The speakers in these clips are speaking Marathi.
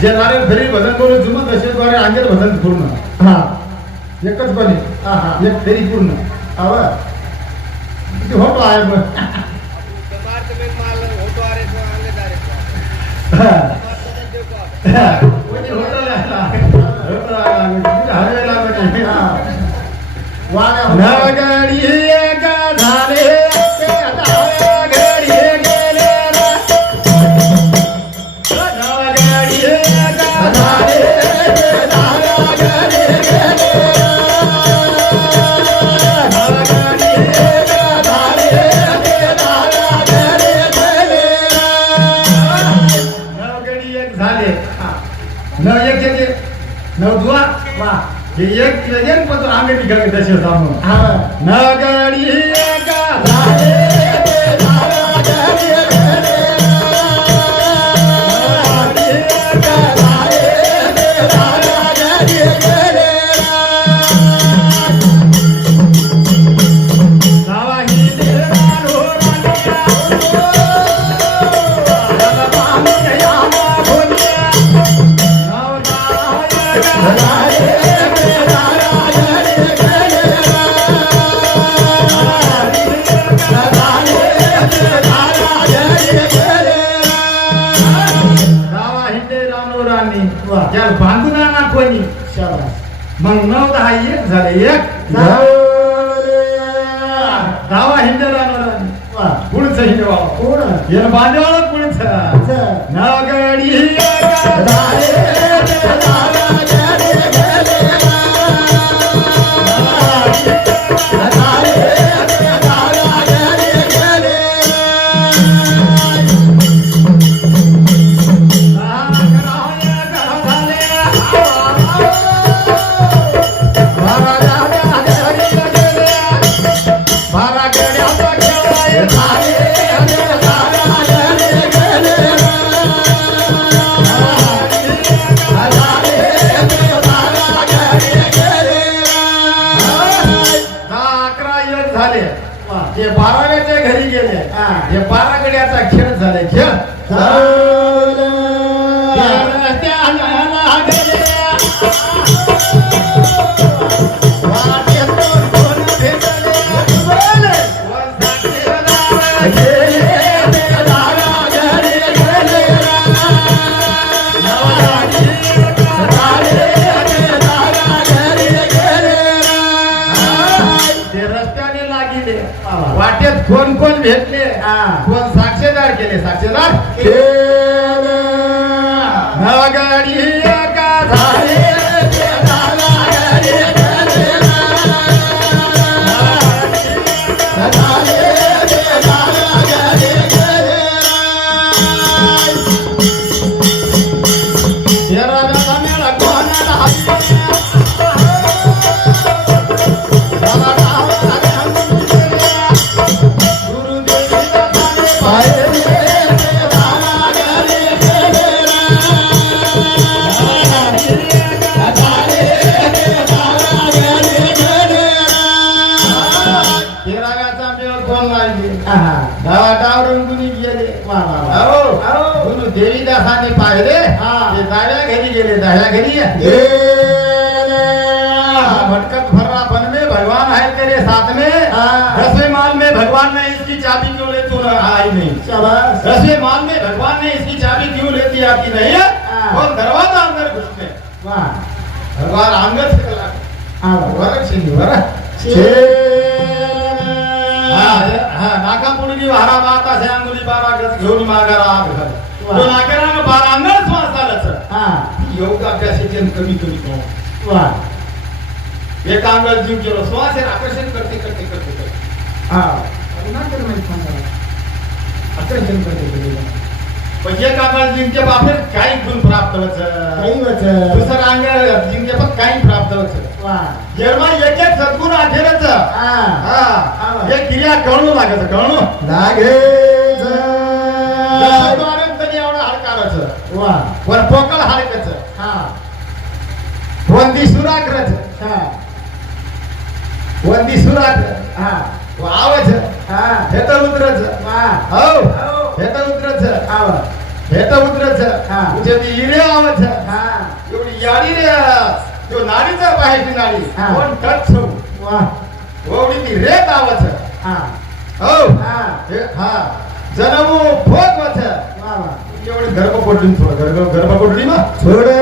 जे नारे घरी भजन करून जुमत असे द्वारे अंगेल भजन पूर्ण. हा. एकच बने हा हा. एक फेरी पूर्ण. आव किती होतो आहे हा. कोणी एक एक पत्र आंबे निघाले तसे हा. नगडी एका बांधून कोणी? मग नऊ दहा एक झाले एक. दावा पुढचं हिंदे बाबा? कोण? याला बांधवाळं पुढचं नगडी. Yeah. फर्रा बन में भगवान है तेरे साथ में। दसवें माल में भगवान ने इसकी चाबी क्यों ले तू आई नहीं? दसवें माल में भगवान ने इसकी चाबी क्यों लेती आती नहीं है। और दरवाजा अंदर घुसते भगवान अंगत से कला हा। वरक सिंह वरक। नाका पुढली वारा माता से अंगुली बारा घेऊन मागारा आग. तो नाकारानं बारा अंगण श्वास झालं हा। योग अभ्यासाचे कमी कमी वा एका अंगात जीव गेलो श्वास हे आकर्षण करते करते करते करते. हा. नाकर माहीत सांगा. आकर्षण करते करते. पण एक अंगात जिंके बापरे काही गुण प्राप्त होत दुसरं अंग जिंके पण काही प्राप्त होत वा. जेव्हा एक एक सद्गुण आठेरच हा. हा. हे. क्रिया कळणू लागत कळणू लागे तरी एवढं हाडकाराचं. वा. वर पोकळ हाडकच हा. वंदी सुराग्रच हा. वंदी सुराग्र हा. आवाज हा. हे तर उतरच हो. हो. हे. तर उतरच आवा हे. तर उतरच हा. तुझे ती हिरे आवच हा. एवढी याडी रे तो नाडीचा बाहेरची नाडी. हा. कोण टच वा. एवढी ती रेत आवच हा. हो. हा. हे हा. जनमू भोग वच वा वा. एवढी गर्भ पडली थोडं. गर्भ गर्भ पडली मग? थोडे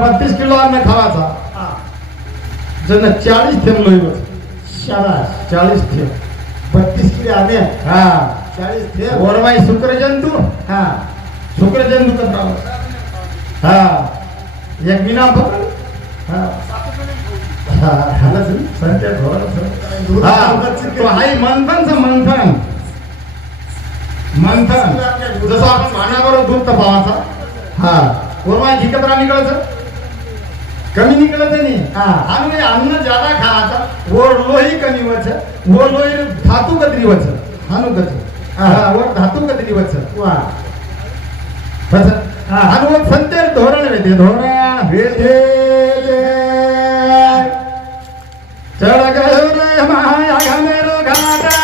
बत्तीस किलो अन्न खावाचा. जण चाळीस थेंब लोईवर शाबास. चाळीस थेंब. बत्तीस किलो आले हा. चाळीस ते ओरवाई शुक्रजंतू? हा. शुक्रजंतू करता हा. एक बिना पकड हा हा हालच नाही. संत्या ढोराचं. हा तो हाय मंथनचं मंथन मंथन. जसं आपण पाण्याबरोबर दूध तपावाचा हा. जिकत्रा निकळायचं कमी निकळत नाही. आणि अन्न ज्यादा खायचा वर लोही कमी वच वर लोही धातू कदरी वच हानु कच वर धातू कदरी वच वा. हा. आणि संतेर धोरण वेते धोरण वेते चढ गयो रे माया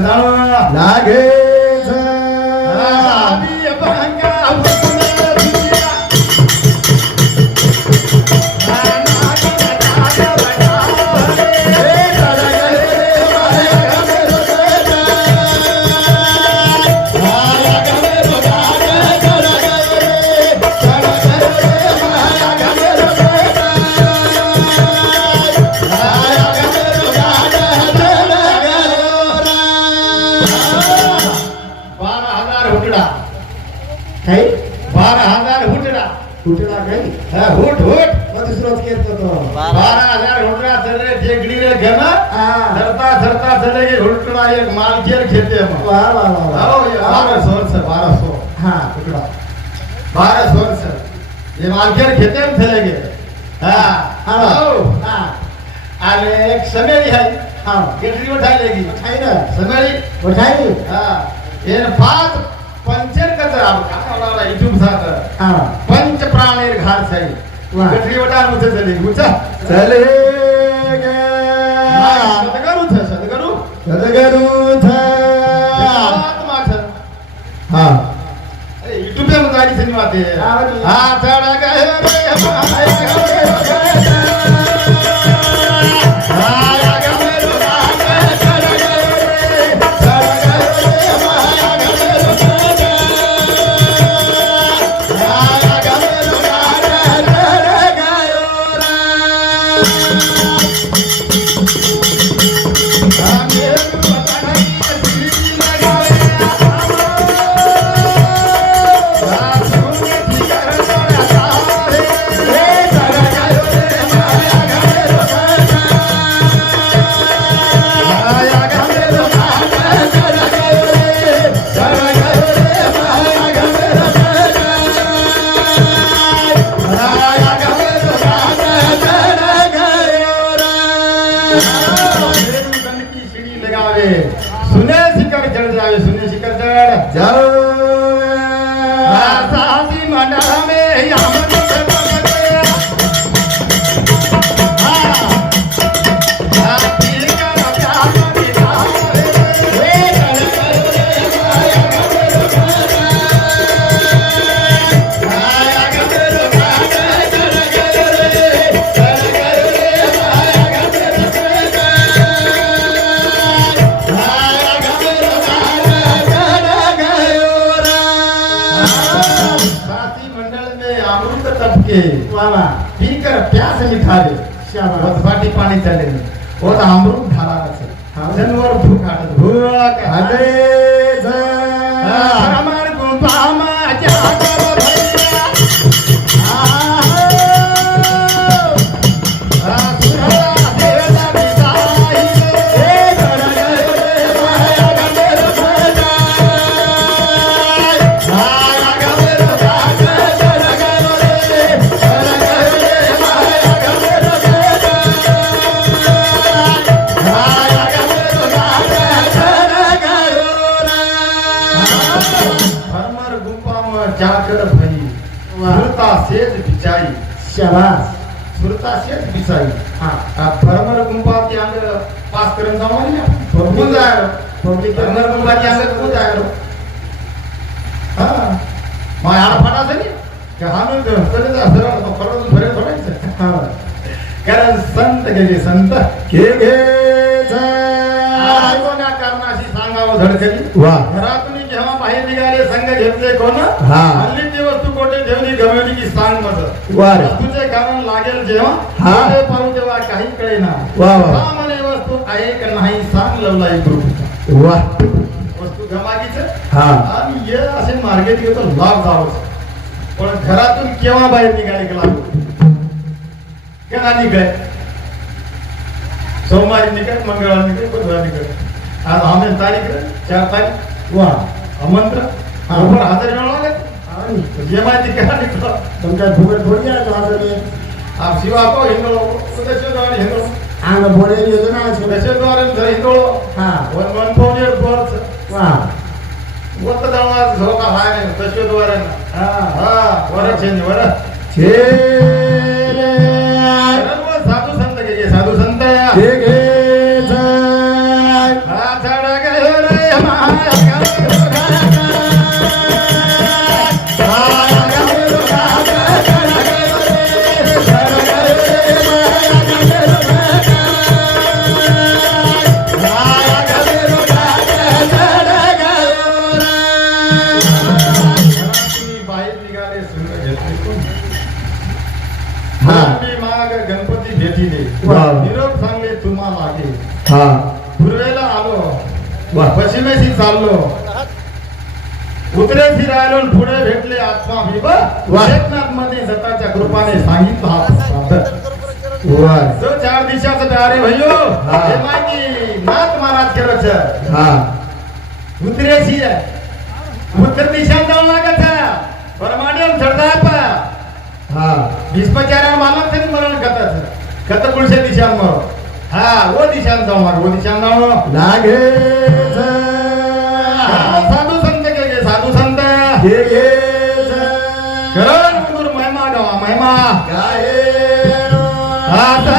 લાગે हुट हुट. मग दुसराच केत होतो बारा. हजार हुटडा चले टेकडी रे घे ना हा. धरता धरता चले गे हुटडा एक मालकेर घेते मग. वा वा वा वा. हो ये बारह सौ से बारह सौ हा. टुकड़ा बारह सौ से ये मार्केट खेते में चले गए हाँ. हा. हो. हा. अरे एक समेरी है हा. गेटरी उठा लेगी उठाई ना समेरी उठाई हाँ ये पांच पंचर कचरा साथ हा. पंच प्राणेर घाट सही वाह. गेटरी उठा मुझे चले नाही, गे. सदगरू थे सदगरू. सदगरू था. हा. अरे यूट्यूब पे मुझे आली सिनेमा ते हा, वाली. हाँ चढ़ गए चढ प्यास मिठावे शाबाश. वसवाटी पाणी चाले वो तर अमृत ढाला असेल हा. जनवर भूक हाटत भूक अरे हमार गुंफामा जागर भई। सुरता सेज बिचाई। शाबास। सुरता सेज बिचाई। हा। आ फरमर गुंफाची अंग पास करून जाऊ ना? कोण जाय पब्लिक फरमर गुंफाची अंग कोण जाय हा. मग ह्याला फाटायचं नाही? का हा चले जा सरळ तो परत भरे थोडायचं हा. कारण संत गेले संत. के घे कोणा कारणाशी सांगावं धडकली वा. घरातून निघाले संघ घेतले कोण? हा. हल्लीची वस्तू कोठे ठेवली? गमवली की. वस्तूचे कारण लागेल जेव्हा? पाहू तेव्हा काही कळे ना वस्तू आहे का नाही सांग लवला एक ग्रुप वा. वस्तू गमागीच? आणि ये असे घेतो लाभ जावं. पण घरातून केव्हा बाहेर निघाले लागू केव्हा निघाय? सोमवारी निघत मंगळवारी निघत बुधवारी निघत आज आम्ही तारीख चार तारीख वा. आमंत्र हा. बरोबर हजर मिळावं लागेल आणि जे माहिती करा निघतो तुमच्या फुकट थोडी आहे तो हातात ये. आप शिवा को हिंदोळो सदस्यद्वारे हिंदोळो अंग बोले योजना आहे. सदस्यद्वारे जर हिंदोळो हा वन वन फोन येर फोर्स वा वत दळवा झोका हाय नाही सदस्यद्वारे हा हा वर चेंज वर छेले सर्व साधू संत वा पश्चिमेशी चाललो. उत्तरेशी राहिलो आणि पुढे भेटले आत्मा मी वा. एकनाथमध्ये दत्ताच्या कृपाने सांगितलं हा जो चार दिशाचं प्यारे भैयो हा. माहिती नाथ महाराज करत हा. उत्तरेशी आहे उत्तर दिशा जाऊ लागत है. परमाणियम चढ़ता पा. हा. भीष्माचार्य मानव से मरण कथत कथ पुरुष दिशा मरो हा वो दिशा जाऊ मार वो दिशा जाऊ लागे हा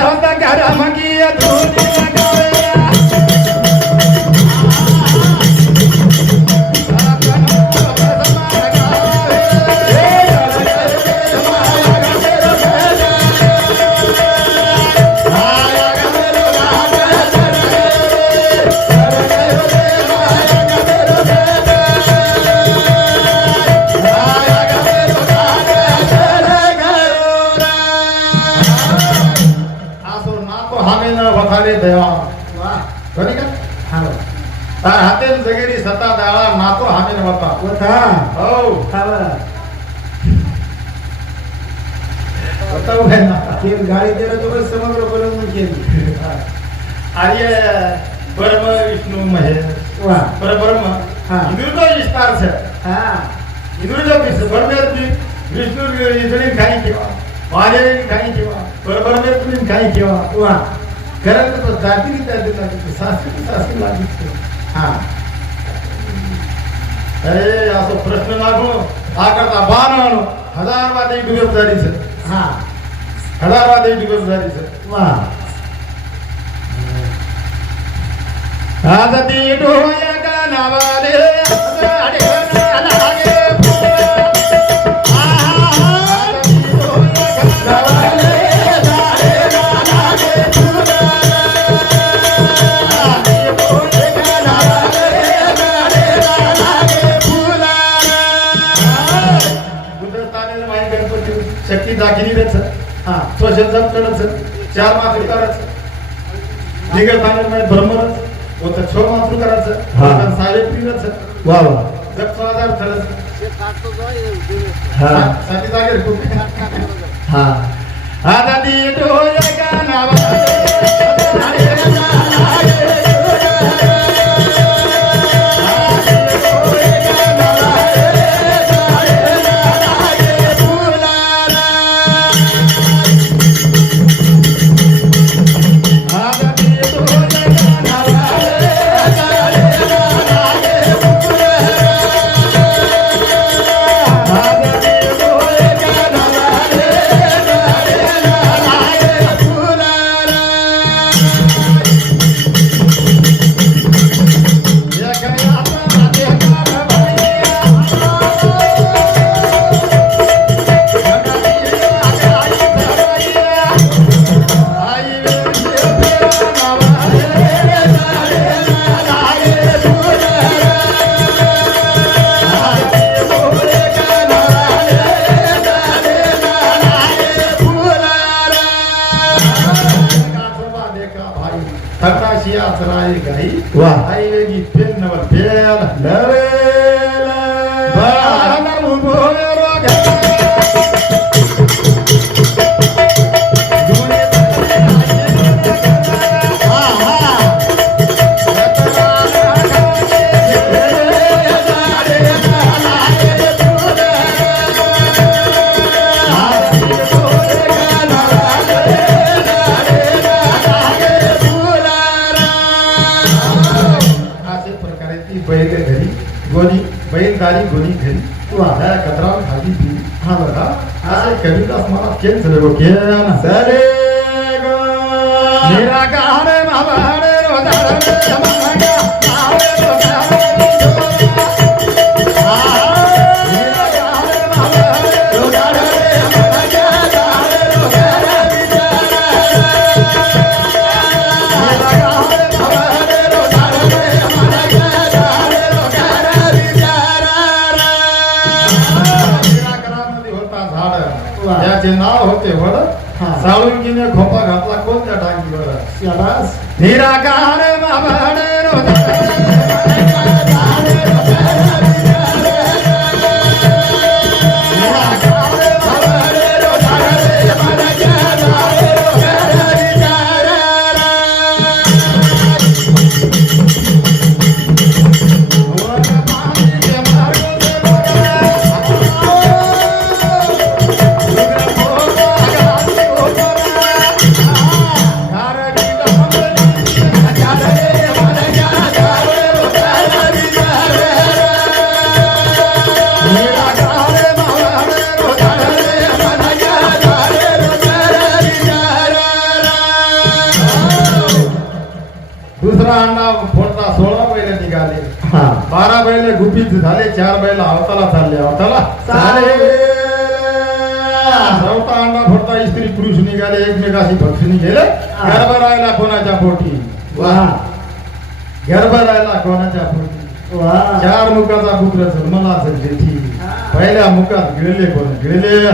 हामे न वता वथा हो हा बताऊ है ना ते गाडी दिलं तर बस समग्र बनवून केली आर्य परम विष्णु महेश वा परब्रह्म हा. इंद्रजो विस्तार છે हा इंद्रजो विस्तार परमेश्वर विष्णु इतनी काही ठेवा महादेव काही ठेवा परब्रह्मेश्वर काही ठेवा वा तर तो जाती जाती लागते सासरी सासरी लागते हा अरे असं प्रश्न लागू आकडता बाण आणू हजार वादे जबाबदारीच हा हजार वादे जबाबदारीच वा आता ती डोळ्या गाणावाले आढळणं जप करायचं चार मात्र करायचं. निगळ पाण्यात माई ब्रह्मरच होतं छो मात्र करायचं. हा. होतं साहेब वा वा. समाधान ठरत हा. साठी जागेर खूप हा. आता ती डोळ्या शाबास निराकार बैल अवताला चालले अवताला? चौथा अंडा फोडता स्त्री पुरुष निघाले एकमेकाशी भक्षणी गेले गर्भ राहिला कोणाच्या पोटी? वा. गर्भ राहिला कोणाच्या पोटी? चार मुखाचा पुत्र जन्मला जेठी. पहिल्या मुखात गिळले कोण? गिळले.